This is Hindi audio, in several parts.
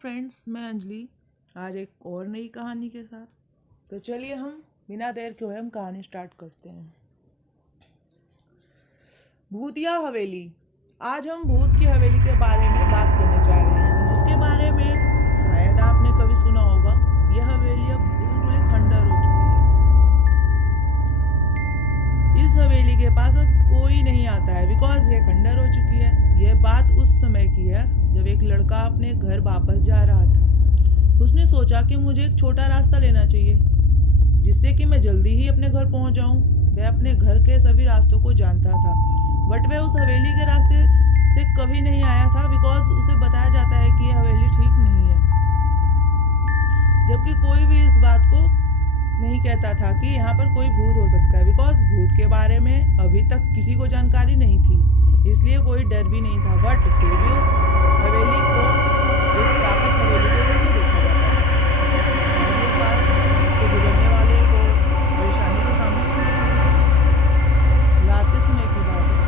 फ्रेंड्स, मैं अंजलि आज एक और नई कहानी के साथ। तो चलिए हम बिना देर के हुए हम कहानी स्टार्ट करते हैं। भूतिया हवेली। आज हम भूत की हवेली के बारे में बात करने जा रहे हैं, जिसके बारे में शायद आपने कभी सुना होगा। यह हवेली अब बिल्कुल ही खंडर हो चुकी है। इस हवेली के पास अब कोई नहीं आता है बिकॉज ये खंडर हो चुकी है। यह बात उस समय की है जब एक लड़का अपने घर वापस जा रहा था। उसने सोचा कि मुझे एक छोटा रास्ता लेना चाहिए जिससे कि मैं जल्दी ही अपने घर पहुंच जाऊं। वह अपने घर के सभी रास्तों को जानता था, बट वह उस हवेली के रास्ते से कभी नहीं आया था बिकॉज उसे बताया जाता है कि यह हवेली ठीक नहीं है। जबकि कोई भी इस बात को नहीं कहता था कि यहाँ पर कोई भूत हो सकता है, बिकॉज भूत के बारे में अभी तक किसी को जानकारी नहीं थी, इसलिए कोई डर भी नहीं था। बट फिर भी उस हवेली को एक शापित हवेली के रूप में देखा जाता है। शायद ये पास तो गुजरने वाले को परेशानी का सामना करना पड़ा। रात के समय की बात है।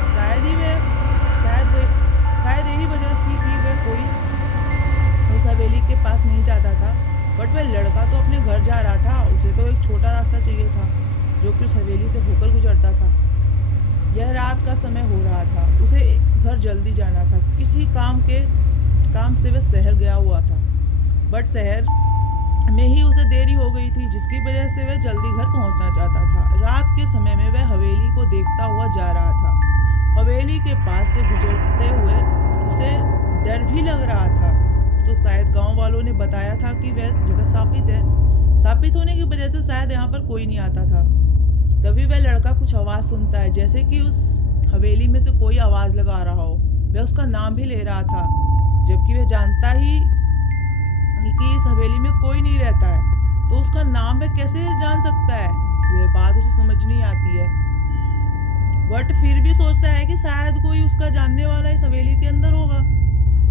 शायद यही वजह थी कि वह कोई उस हवेली के पास नहीं जाता था। बट वह लड़का तो अपने घर जा रहा था, उसे तो एक छोटा रास्ता चाहिए था जो कि उस हवेली से होकर गुजरता था। यह रात का समय हो रहा था, उसे घर जल्दी जाना था। किसी काम से वह शहर गया हुआ था, बट शहर में ही उसे देरी हो गई थी, जिसकी वजह से वह जल्दी घर पहुंचना चाहता था। रात के समय में वह हवेली को देखता हुआ जा रहा था। हवेली के पास से गुजरते हुए उसे डर भी लग रहा था। तो शायद गांव वालों ने बताया था कि वह जगह शापित है। शापित होने की वजह से शायद यहाँ पर कोई नहीं आता था। तभी वह लड़का कुछ आवाज़ सुनता है, जैसे कि उस हवेली में से कोई आवाज़ लगा रहा हो। वह उसका नाम भी ले रहा था, जबकि वह जानता ही कि इस हवेली में कोई नहीं रहता है, तो उसका नाम वह कैसे जान सकता है। यह बात उसे समझ नहीं आती है। बट फिर भी सोचता है कि शायद कोई उसका जानने वाला इस हवेली के अंदर होगा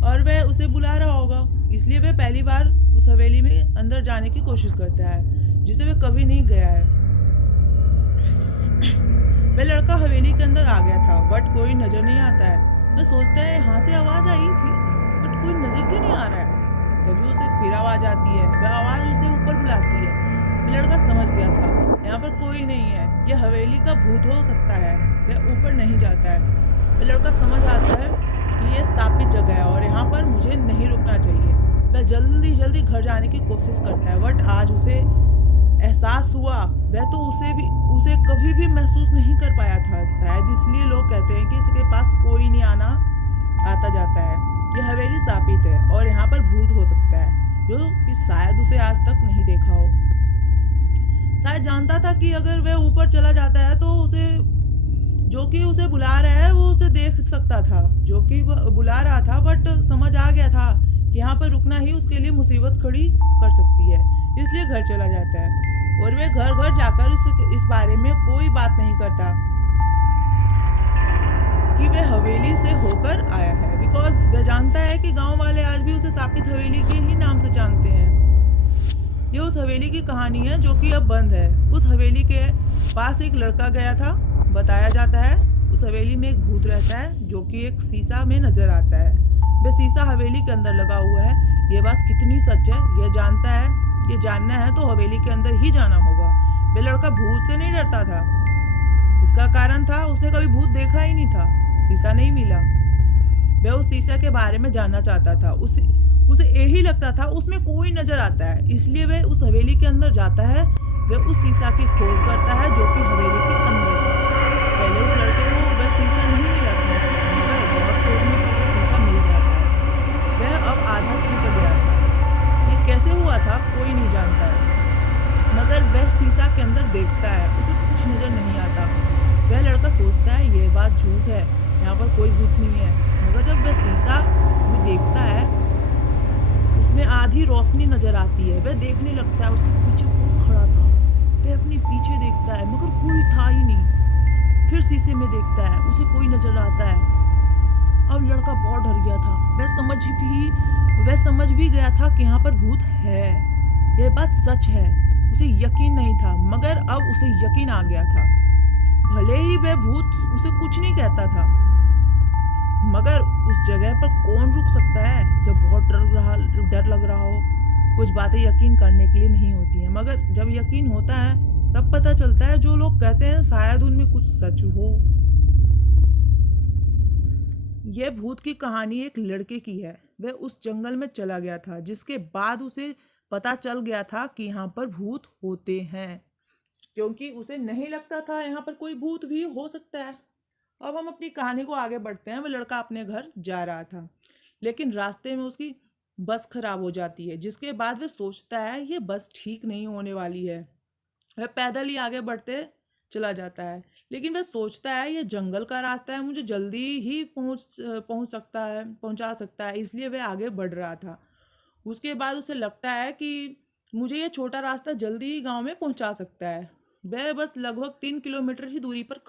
और वह उसे बुला रहा होगा। इसलिए वह पहली बार उस हवेली में अंदर जाने की कोशिश करता है, जिसे वह कभी नहीं गया है। वह लड़का हवेली के अंदर आ गया था, बट कोई नजर नहीं आता है। वह सोचता है यहाँ से आवाज आई थी, बट कोई नजर क्यों नहीं आ रहा है। तभी उसे फिर आवाज आती है। वह आवाज उसे ऊपर बुलाती है। वह लड़का समझ गया था यहाँ पर कोई नहीं है, यह हवेली का भूत हो सकता है। वह ऊपर नहीं जाता है। वह लड़का समझ आता है कि यह शापित जगह है और यहाँ पर मुझे नहीं रुकना चाहिए। वह जल्दी घर जाने की कोशिश करता है, बट आज उसे एहसास हुआ वह तो उसे कभी भी महसूस नहीं कर पाया था। शायद इसलिए लोग कहते हैं कि इसके पास कोई नहीं आता जाता है। यह हवेली शापित है और यहाँ पर भूत हो सकता है, जो कि शायद उसे आज तक नहीं देखा हो। शायद जानता था कि अगर वह ऊपर चला जाता है तो जो कि उसे बुला रहा है वो उसे देख सकता था, जो कि वह बुला रहा था। बट समझ आ गया था कि यहाँ पर रुकना ही उसके लिए मुसीबत खड़ी कर सकती है, इसलिए घर चला जाता है। और वह घर जाकर इस बारे में कोई बात नहीं करता कि वह हवेली से होकर आया है, बिकॉज वह जानता है कि गांव वाले आज भी उसे शापित हवेली के ही नाम से जानते हैं। ये उस हवेली की कहानी है जो कि अब बंद है। उस हवेली के पास एक लड़का गया था। बताया जाता है उस हवेली में एक भूत रहता है, जो कि एक शीशा में नजर आता है। वह शीशा हवेली के अंदर लगा हुआ है। यह बात कितनी सच है यह जानना है तो हवेली के अंदर ही जाना होगा। वह लड़का भूत से नहीं डरता था। इसका कारण था उसने कभी भूत देखा ही नहीं था, शीशा नहीं मिला। वह उस शीशा के बारे में जानना चाहता था। उसे यही लगता था उसमें कोई नजर आता है, इसलिए वह उस हवेली के अंदर जाता है। वह उस शीशा की खोज करता है जो कि हवेली के अंदर था। पहले उस लड़के को वह शीशा नहीं मिला था, मगर बहुत खोजने पर वह शीशा मिल जाता है। वह अब आधा टूट गया था। ये कैसे हुआ था कोई नहीं जानता है, मगर वह शीशा के अंदर देखता है, उसे कुछ नजर नहीं आता। वह लड़का सोचता है यह बात झूठ है, यहाँ पर कोई भूत नहीं है। मगर जब वह शीशा में देखता है उसमें आधी रोशनी नजर आती है। वह देखने लगता है उसके पीछे कोई खड़ा था। वह अपने पीछे देखता है मगर कोई था ही नहीं। फिर शीशे में देखता है, उसे कोई नजर आता है। अब लड़का बहुत डर गया था। वह समझ भी गया था कि यहाँ पर भूत है, यह बात सच है। उसे यकीन नहीं था, मगर अब उसे यकीन आ गया था। भले ही वह भूत उसे कुछ नहीं कहता था, मगर उस जगह पर कौन रुक सकता है जब बहुत डर लग रहा हो। कुछ बातें यकीन करने के लिए नहीं होती हैं, मगर जब यकीन होता है तब पता चलता है जो लोग कहते हैं शायद उनमें कुछ सच हो। यह भूत की कहानी एक लड़के की है। वह उस जंगल में चला गया था जिसके बाद उसे पता चल गया था कि यहाँ पर भूत होते हैं, क्योंकि उसे नहीं लगता था यहाँ पर कोई भूत भी हो सकता है। अब हम अपनी कहानी को आगे बढ़ते हैं। वह लड़का अपने घर जा रहा था, लेकिन रास्ते में उसकी बस खराब हो जाती है, जिसके बाद वह सोचता है ये बस ठीक नहीं होने वाली है। वह पैदल ही आगे बढ़ते चला जाता है, लेकिन वह सोचता है ये जंगल का रास्ता है, मुझे जल्दी ही पहुंचा सकता है, इसलिए वह आगे बढ़ रहा था। उसके बाद उसे लगता है कि मुझे ये छोटा रास्ता जल्दी ही गांव में पहुंचा सकता है। वह बस लगभग 3 किलोमीटर ही दूरी पर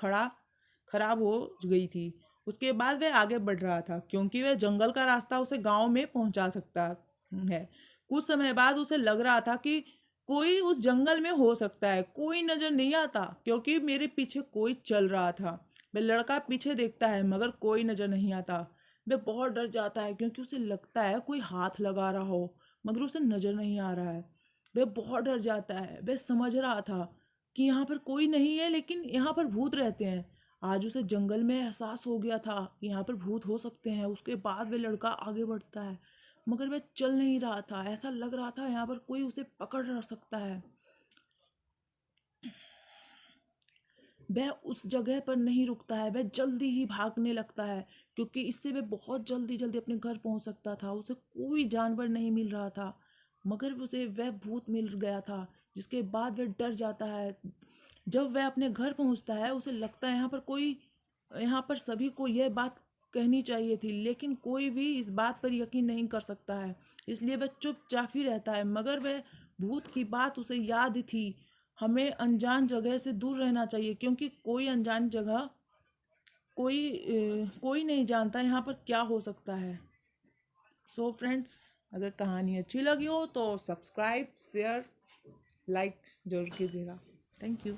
खराब हो गई थी। उसके बाद वह आगे बढ़ रहा था, क्योंकि वह जंगल का रास्ता उसे गांव में पहुंचा सकता है। कुछ समय बाद उसे लग रहा था कि कोई उस जंगल में हो सकता है। कोई नजर नहीं आता, क्योंकि मेरे पीछे कोई चल रहा था। वह लड़का पीछे देखता है, मगर कोई नजर नहीं आता। वह बहुत डर जाता है, क्योंकि उसे लगता है कोई हाथ लगा रहा हो, मगर उसे नजर नहीं आ रहा है। वह बहुत डर जाता है। वह समझ रहा था कि यहाँ पर कोई नहीं है, लेकिन यहाँ पर भूत रहते हैं। आज उसे जंगल में एहसास हो गया था कि यहाँ पर भूत हो सकते हैं। उसके बाद वह लड़का आगे बढ़ता है, मगर वह चल नहीं रहा था। ऐसा लग रहा था यहाँ पर कोई उसे पकड़ रह सकता है। वह उस जगह पर नहीं रुकता है, वह जल्दी ही भागने लगता है, क्योंकि इससे वह बहुत जल्दी जल्दी अपने घर पहुंच सकता था। उसे कोई जानवर नहीं मिल रहा था, मगर उसे वह भूत मिल गया था, जिसके बाद वह डर जाता है। जब वह अपने घर पहुंचता है उसे लगता है यहाँ पर सभी को यह बात कहनी चाहिए थी, लेकिन कोई भी इस बात पर यकीन नहीं कर सकता है, इसलिए वह चुपचाप ही रहता है। मगर वह भूत की बात उसे याद थी। हमें अनजान जगह से दूर रहना चाहिए, क्योंकि कोई अनजान जगह कोई नहीं जानता यहाँ पर क्या हो सकता है। सो फ्रेंड्स, अगर कहानी अच्छी लगी हो तो सब्सक्राइब, शेयर, लाइक जरूर कीजिएगा। Thank you.